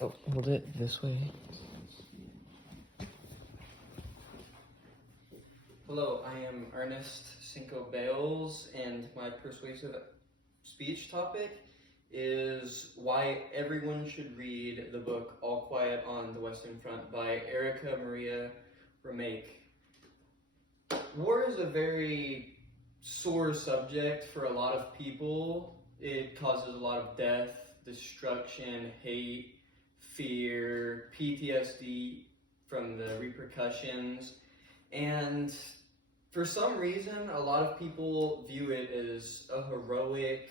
Oh, hold it this way. Hello, I am Ernest Cinco Bales, and my persuasive speech topic is why everyone should read the book All Quiet on the Western Front by Erika Maria Remakes. War is a very sore subject for a lot of people. It causes a lot of death, destruction, hate, fear, PTSD from the repercussions, and for some reason, a lot of people view it as a heroic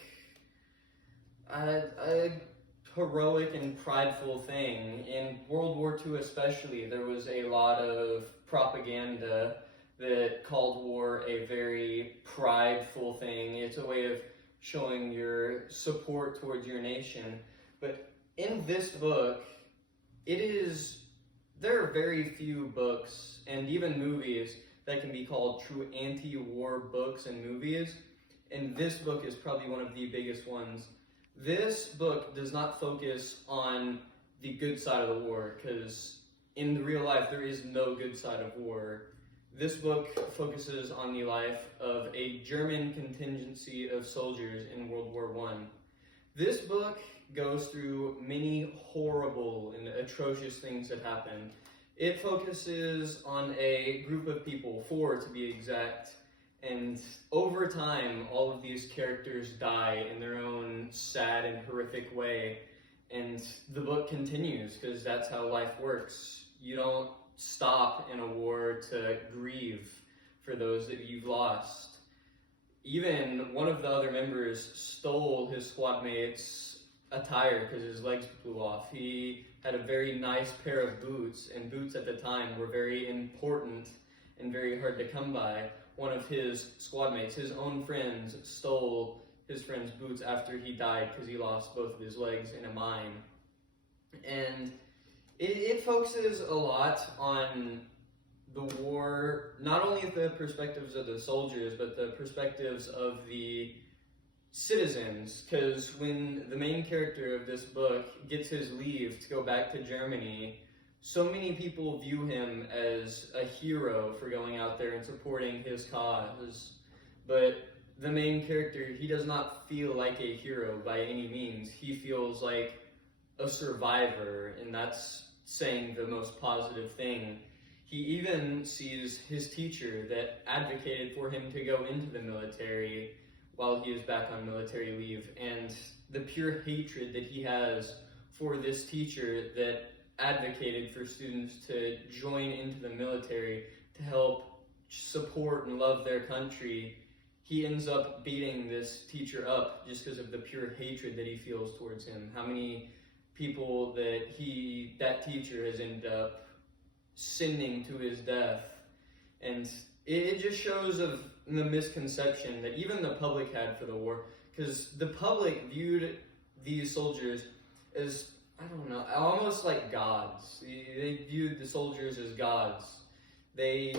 and prideful thing. In World War II especially, there was a lot of propaganda that called war a very prideful thing. It's a way of showing your support towards your nation. But in this book, there are very few books and even movies that can be called true anti-war books and movies, and this book is probably one of the biggest ones. This book does not focus on the good side of the war, because in real life there is no good side of war. This book focuses on the life of a German contingency of soldiers in World War I. This book goes through many horrible and atrocious things that happened. It focuses on a group of people, 4 to be exact, and over time, all of these characters die in their own sad and horrific way, and the book continues, because that's how life works. You don't stop in a war to grieve for those that you've lost. Even one of the other members stole his squad mate's attire because his legs blew off. He had a very nice pair of boots, and boots at the time were very important and very hard to come by. One of his squad mates, his own friends, stole his friend's boots after he died because he lost both of his legs in a mine. And it focuses a lot on the war, not only the perspectives of the soldiers, but the perspectives of the citizens, because when the main character of this book gets his leave to go back to Germany, so many people view him as a hero for going out there and supporting his cause. But the main character, he does not feel like a hero by any means. He feels like a survivor, and that's saying the most positive thing. He even sees his teacher that advocated for him to go into the military while he is back on military leave, and the pure hatred that he has for this teacher that advocated for students to join into the military to help support and love their country. He ends up beating this teacher up just because of the pure hatred that he feels towards him. How many people that teacher has ended up sending to his death. And it just shows of the misconception that even the public had for the war, because the public viewed these soldiers as, I don't know, almost like gods. They viewed the soldiers as gods. They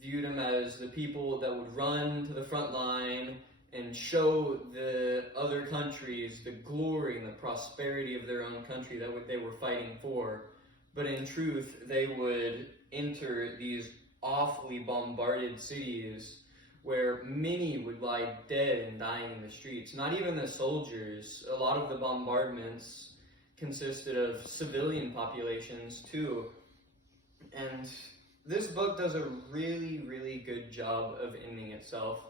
viewed them as the people that would run to the front line and show the other countries the glory and the prosperity of their own country that they were fighting for. But in truth, they would enter these awfully bombarded cities where many would lie dead and dying in the streets. Not even the soldiers. A lot of the bombardments consisted of civilian populations too. And this book does a really, really good job of ending itself.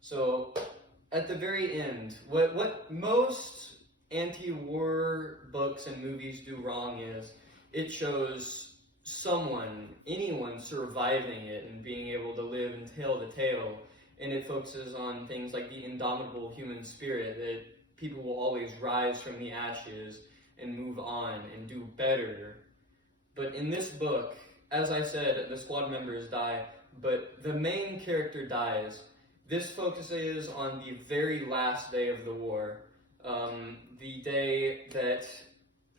So at the very end, what most anti-war books and movies do wrong is it shows anyone surviving it and being able to live and tell the tale. And it focuses on things like the indomitable human spirit, that people will always rise from the ashes and move on and do better. But in this book, as I said, the squad members die, but the main character dies. This focuses on the very last day of the war, the day that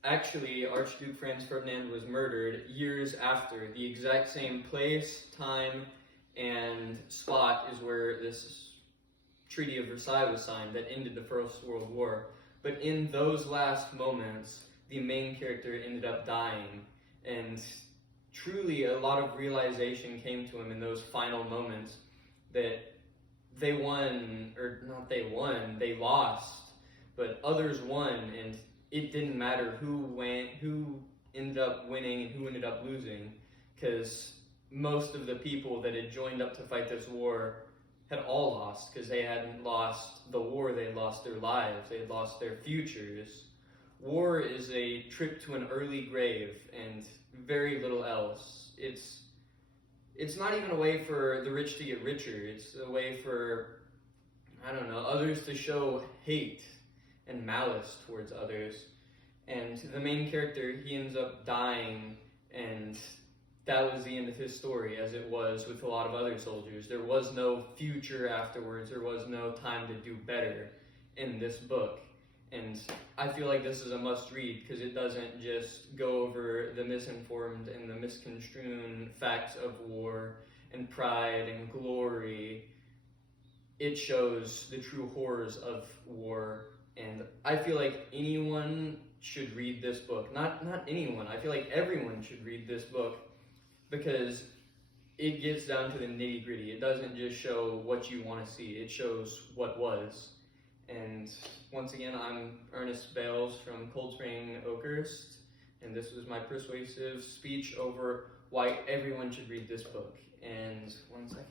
actually Archduke Franz Ferdinand was murdered, years after. The exact same place, time, and spot is where this Treaty of Versailles was signed that ended the First World War. But in those last moments, the main character ended up dying, and truly a lot of realization came to him in those final moments that they won, or not they won, they lost, but others won, and it didn't matter who ended up winning and who ended up losing, because most of the people that had joined up to fight this war had all lost, because they hadn't lost the war, they had lost their lives, they had lost their futures. War is a trip to an early grave and very little else. It's not even a way for the rich to get richer. It's a way for, I don't know, others to show hate and malice towards others. And the main character, he ends up dying, and that was the end of his story, as it was with a lot of other soldiers. There was no future afterwards. There was no time to do better in this book. And I feel like this is a must-read, because it doesn't just go over the misinformed and the misconstrued facts of war and pride and glory. It shows the true horrors of war, and I feel like anyone should read this book. Not anyone. I feel like everyone should read this book, because it gets down to the nitty-gritty. It doesn't just show what you want to see. It shows what was. And once again, I'm Ernest Bales from Cold Spring Oakhurst, and this was my persuasive speech over why everyone should read this book. And 1 second.